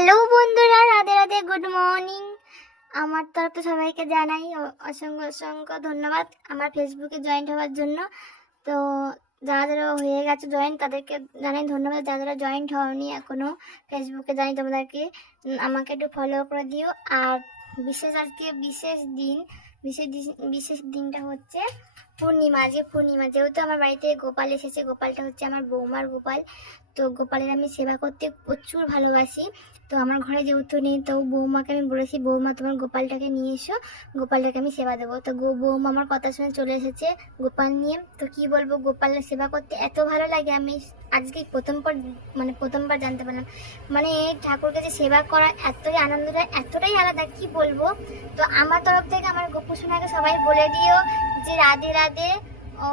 Hello বন্ধুরা, Radhe Radhe, good morning. আমার তরফ থেকে সবাইকে জানাই অসংখ্য অসংখ্য ধন্যবাদ আমার ফেসবুকে জয়েন্ট হওয়ার জন্য। তো যারা যারা হয়ে গেছে জয়েন্ট তাদেরকে জানাই ধন্যবাদ। যারা যারা জয়েন্ট হওনি এখনও ফেসবুকে জানি তোমাদেরকে আমাকে একটু ফলো করে দিও। আর আজকে বিশেষ দিনটা হচ্ছে পূর্ণিমা। আজকে পূর্ণিমা, যেহেতু আমার বাড়িতে গোপাল এসেছে, গোপালটা হচ্ছে আমার বৌমার গোপাল। তো গোপালের আমি সেবা করতে প্রচুর ভালোবাসি। তো আমার ঘরে যেহেতু নেই, তো বৌমাকে আমি বলেছি, বৌমা তোমার গোপালটাকে নিয়ে এসো, গোপালটাকে আমি সেবা দেবো। তো বৌমা আমার কথা শুনে চলে এসেছে গোপাল নিয়ে। তো কি বলবো, গোপালের সেবা করতে এত ভালো লাগে, আমি আজকে প্রথমবার জানতে পারলাম। মানে ঠাকুরকে যে সেবা করা এতই আনন্দটা এতটাই আলাদা, কি বলবো। তো আমার তরফ থেকে আমার গোপু সোনাকে সবাই বলে দিও যে রাধে রাধে, ও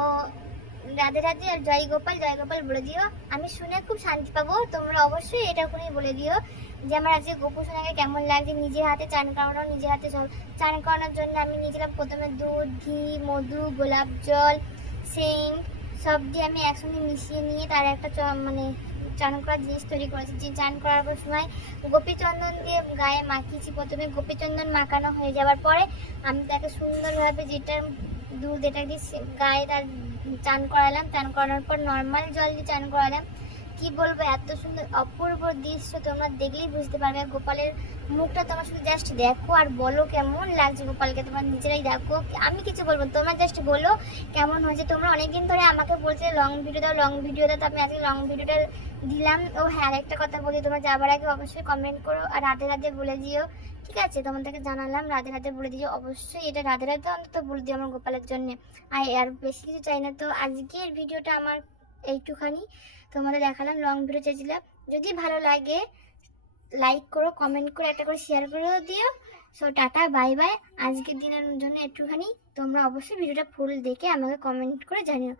রাধে রাধে, আর জয় গোপাল বলে দিও। আমি শুনে খুব শান্তি পাবো। তোমরা অবশ্যই এটা ওখানেই বলে দিও যে আমার আজকে গোপু সোনাকে কেমন লাগছে। নিজের হাতে চান করানো, নিজের হাতে সব চান করানোর জন্য আমি নিয়েছিলাম প্রথমে দুধ, ঘি, মধু, গোলাপ জল, সেন্ট সব দিয়ে আমি একসঙ্গে মিশিয়ে নিয়ে তার একটা চান করার জিনিস তৈরি করেছি। যে চান করার সময় গোপীচন্দন দিয়ে গায়ে মাখিয়েছি। প্রথমে গোপীচন্দন মাখানো হয়ে যাওয়ার পরে আমি তাকে সুন্দরভাবে দুধ এটা দিয়ে গায়ে তার চান করালাম। চান করানোর পর নর্মাল জল দিয়ে চান করালাম। কি বলবো, এত সুন্দর অপূর্ব দৃশ্য, তোমরা দেখলেই বুঝতে পারবে। গোপালের মুখটা তোমরা শুধু জাস্ট দেখো আর বলো কেমন লাগছে গোপালকে, তোমরা নিজেরাই দেখো। আমি কিছু বলবো, তোমরা জাস্ট বলো কেমন হয়েছে। তোমরা অনেকদিন ধরে আমাকে বলছে লং ভিডিও দাও, তো আমি আজকে লং ভিডিওটা দিলাম। ও হ্যাঁ, আরেকটা কথা বলি, তোমরা যাবার আগে অবশ্যই কমেন্ট করো আর রাধে রাধে বলে দিও, ঠিক আছে? তোমাদেরকে জানালাম রাধে রাধে বলে দিও, অবশ্যই এটা রাধে রাধে অন্তত বলে দিও আমার গোপালের জন্য। আর বেশি কিছু চাই না। তো আজকের ভিডিওটা আমার এইটুখানি, তোমাদের দেখালাম, লং ভিডিও চেয়েছিলাম। যদি ভালো লাগে লাইক করো, কমেন্ট করে একটা করে শেয়ার করে দিও। So tata, bye bye. আজকের দিনের জন্য একটুখানি, তোমরা অবশ্যই ভিডিওটা ফুল দেখে আমাকে কমেন্ট করে জানিও।